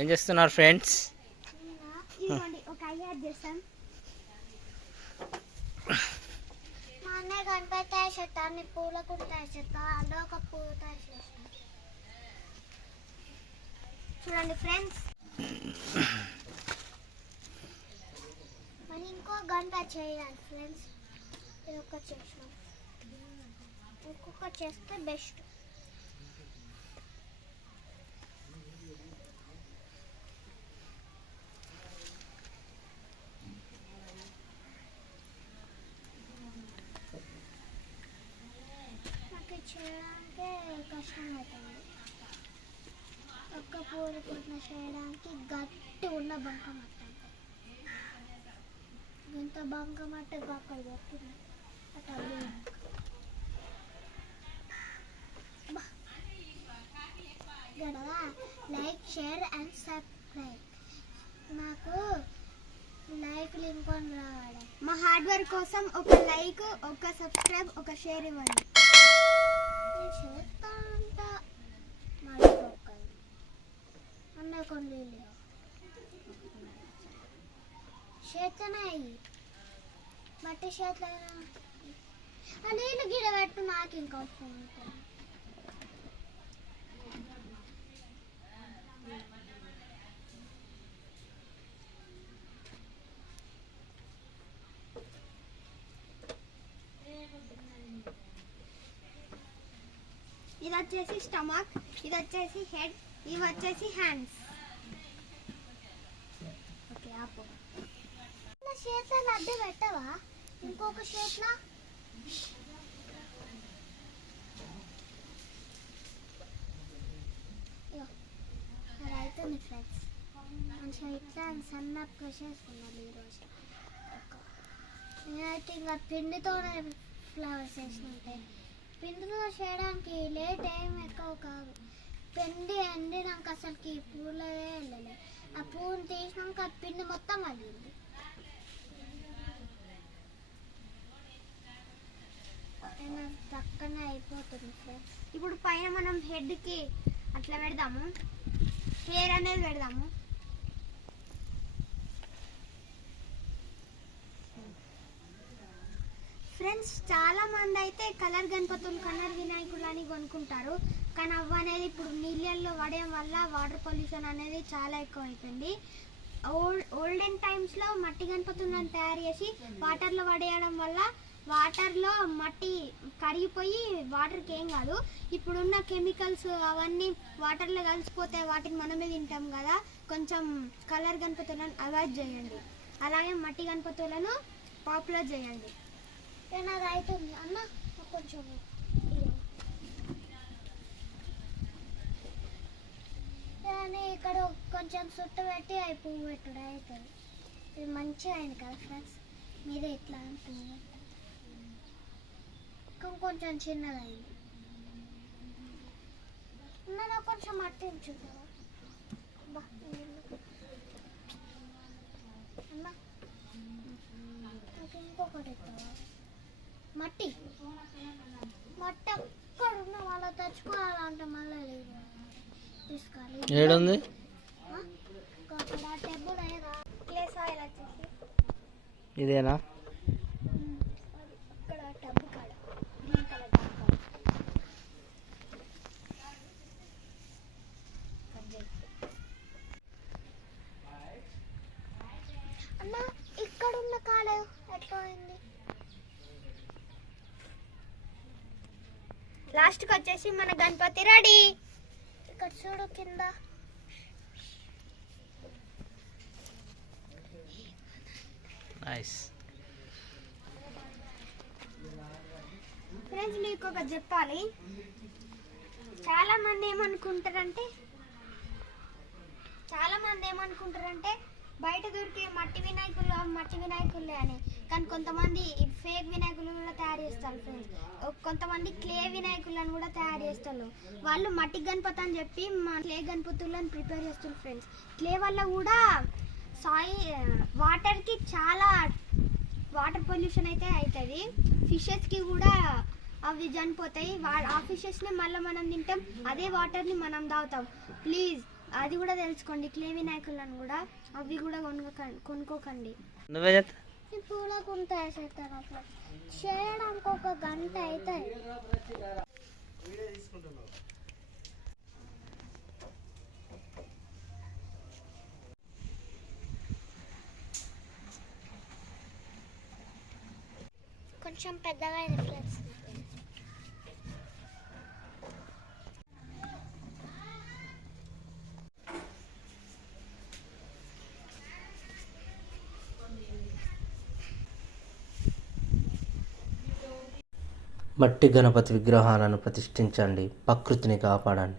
ఏం చేస్తున్నారు ఫ్రెండ్స్? ఒక మా అన్నయ్య ఒక చూడండి ఫ్రెండ్స్. మరి ఇంకో గంట చేయాలి ఫ్రెండ్స్. ఇది ఒక్కటి చేసాం ఇంకొక చేస్తే బెస్ట్ నాకు ఇది చేయడానికి కష్టం అవుతుంది ఒక్క పూల కుట్న చేయడానికి గట్టి ఉన్న బంక మట్ట ఇంత బంక మట్ట అక్కడ పెట్టింది అట్లా గడవా? Like share and subscribe. మాకు లైక్ లింక్ అని రావాలి మా హార్డ్ వర్క్ కోసం ఒక లైక్ ఒక సబ్స్క్రైబ్ ఒక షేర్ ఇవ్వండి. నేను చేస్తా అంట. మళ్ళీ ఒక్కరు అన్న కొన్ని చేతనే అయ్యి బట్టి చేతులైనా? ఆ నీళ్ళు గిడ పెట్టు నాకు ఇంకా ఫోన్ ఇది వచ్చేసి స్టమక్ ఇది వచ్చేసి హెడ్ ఇవి వచ్చేసి హ్యాండ్స్. ఓకే ఆపు. షేప్లో అద్దె పెట్టవా? ఇంకొక షేప్లో ఇగో, అవుతుంది ఫ్రెండ్స్. మంచిగా ఇట్లా సన్నగా చేసుకున్నాను ఈరోజు నేనైతే ఇంకా పిండితోనే ఫ్లవర్స్ వేసినట్టే పిండితో చేయడానికి లేట్ ఏం ఎక్కువ కాదు. పిండి ఎండినాక అసలుకి పూలే వెళ్ళలే. ఆ పువ్వుని తీసినాక పిండి మొత్తం అల్లింది. పక్కనే అయిపోతుంది ఫ్రెండ్స్. ఇప్పుడు పైన మనం హెడ్కి అట్లా పెడదాము. హెయిర్ అనేది పెడదాము. ఫ్రెండ్స్ చాలా మంది అయితే కలర్ గణపతులు కలర్ వినాయకులు అని కొనుక్కుంటారు. కానీ అవ్వ అనేది ఇప్పుడు నీళ్ళల్లో పడడం వల్ల వాటర్ పొల్యూషన్ అనేది చాలా ఎక్కువ అయిపోయింది ఓల్డ్ ఓల్డెన్ టైమ్స్లో మట్టి గణపతులను తయారు చేసి వాటర్లో పడేయడం వల్ల వాటర్లో మట్టి కరిగిపోయి వాటర్కి ఏం కాదు. ఇప్పుడున్న కెమికల్స్ అవన్నీ వాటర్లో కలిసిపోతే వాటిని మనమే తింటాం కదా. కొంచెం కలర్ గణపతులను అవాయిడ్ చేయండి. అలాగే మట్టి గణపతులను పాపులర్ చేయండి. ఏనాది అవుతుంది అన్న కొంచెం కానీ ఇక్కడ కొంచెం సుట్టు పెట్టి అవి పువ్వు పెట్టుడు అవుతుంది ఇది మంచిగా అయింది కదా ఫ్రెండ్స్? మీరు ఎట్లా అని ఇంకా కొంచెం చిన్నదైంది నన్ను కొంచెం అట్టించు ఉంచుతావా అమ్మా ఇంకొకటి ఇస్తావా? మట్టి. మట్టి ఎక్కడ ఉన్నా మళ్ళీ తెచ్చుకోవాలంటే మళ్ళీ లేదు. తీసుకోవాలి. ఏడుంది? అక్కడ ఇదేనా? అక్కడ అన్న ఇక్కడ ఉన్న కాడ ఎట్లా అయింది? లాస్ట్కి వచ్చేసి మన గణపతి రెడీ. ఇక్కడ చూడు కింద. నైస్ ఫ్రెండ్స్ మీకు ఒక చెప్పాలి. చాలా మంది ఏమనుకుంటారంటే చాలా మంది ఏమనుకుంటారంటే బయట దొరికే మట్టి వినాయకులు మట్టి వినాయకులే అని. కానీ కొంతమంది ఫేక్ వినాయకులు కూడా తయారు చేస్తారు ఫ్రెండ్స్ కొంతమంది క్లే వినాయకులను కూడా తయారు చేస్తారు. వాళ్ళు మట్టి గణపతి అని చెప్పి మా క్లే గణపతులను ప్రిపేర్ చేస్తారు ఫ్రెండ్స్ క్లే వల్ల కూడా సాయి వాటర్కి చాలా వాటర్ పొల్యూషన్ అయితే అవుతుంది ఫిషెస్కి కూడా అవి చనిపోతాయి. వా- ఆ ఫిషెస్ని మళ్ళీ మనం తింటాం. అదే వాటర్ని మనం తాగుతాం. ప్లీజ్ అది కూడా తెలుసుకోండి. క్లే వినాయకులను కూడా అవి కూడా కొనుక్కోకండి కొనుక్కోకండి. నువ్వే చెప్తా ఈ పూల కుంట వేసేస్తాను అట్లా చేయడానికి ఒక గంట అవుతుంది కొంచెం పెద్దగా అయింది ఫ్రెండ్స్ మట్టి గణపతి విగ్రహాలను ప్రతిష్ఠించండి ప్రకృతిని కాపాడండి.